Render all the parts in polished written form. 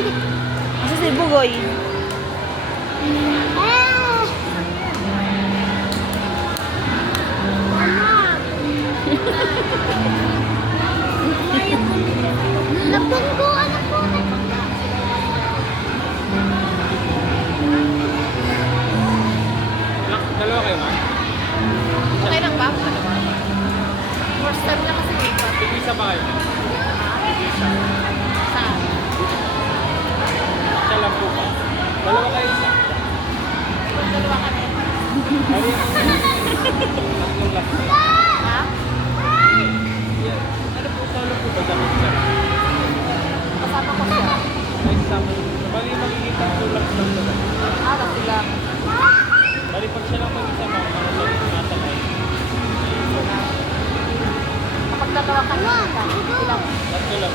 Asa si Bugoy? Napunggo, anak ko. Dalawa kayo, ma'am? Okay lang ba? First time na kasi dito. Tig-isa pa kayo. Saan? Siya lang po ba? Dalawa kayo isa. Dalawa kami. Ano yung tatlong last name? Ha? Yeah. Ano po, solo po ba kami siya? Kasama ko siya. Ay, sama. Bali, makikita ang tulak lang ba? Ah, sila. Bali, pag siya lang mag-isa, ano lang yung nasa live? Kapag dalawa kami, ilang? Tatlo lang.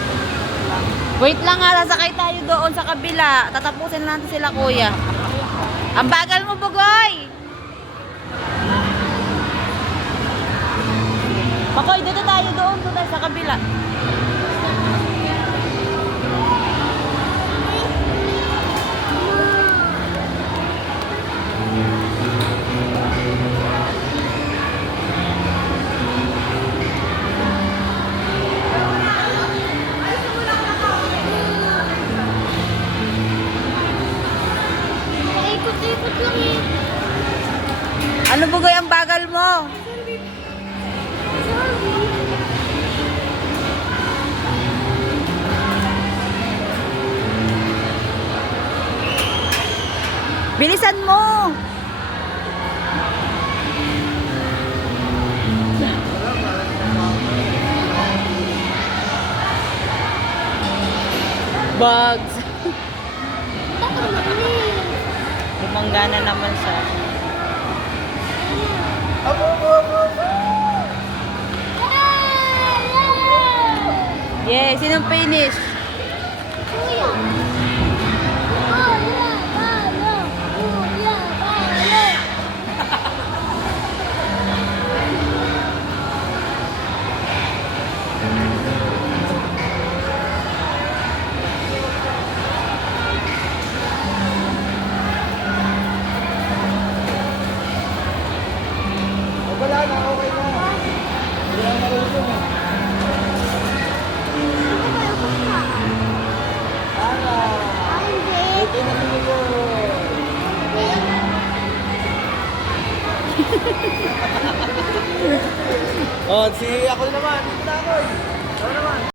Wait lang nga, sasakay tayo doon sa kabila. Tatapusin natin sila, kuya. Ang bagal mo, Bugoy! Makoy, dito tayo doon sa kabila. Ikot-ikot lang eh. Ano, Bugoy, ang bagal mo? Bilisan mo! Bugs. Bakit naman eh? Lumanggana naman siya. Yes, sinong finish? Kuya. Kuya, balo. Kuya, balo. Wala na, okay na. Hindi na marunong eh. Ah, hindi. Okay na siguro. Oh, si ako naman. Dito na ako eh.